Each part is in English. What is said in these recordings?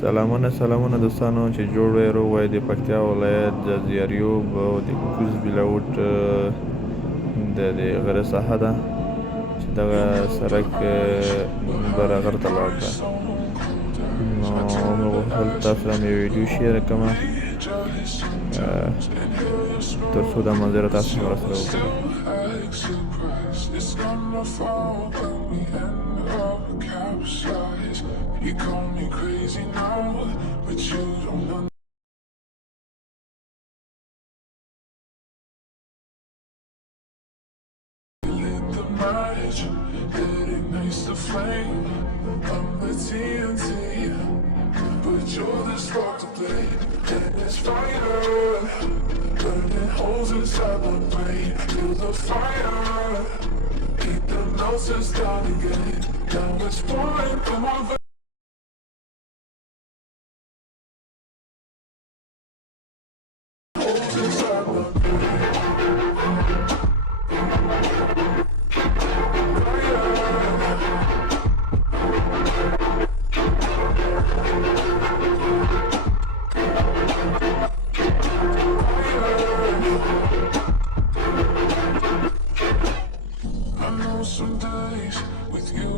سلامونه دوستانو چې جوړ وای روغ وای د پکتیا ولایت ځاځی آریوب او د کوز بیلاوټ د غره ساحه ده چې دغه سړک برابر ته لاړ ده نو موږ غوښتل تاسو سره مې ویډیو شیر کړم تر څو دا منظره تاسو سره وګورئ It's gonna fall when we end up capsized. You call me crazy now, but you don't understand. Lit the match, it ignites the flame. I'm the TNT, but you're the spark to play. And it's fire, burning holes inside my brain. Feel the fire. Keep the nonsense down again. Now it's pouring from my veins. Holes inside my brain. Some days with you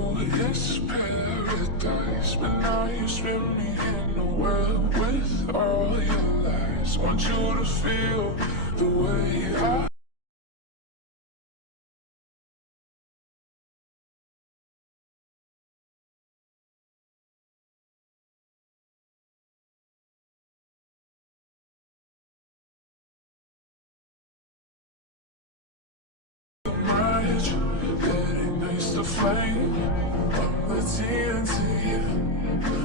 it's paradise, but now you spin me in a world with all your lies. Want you to feel the way I the flame. I'm the TNT,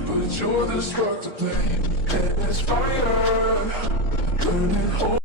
but you're the spark to play. And it's fire, burning holes.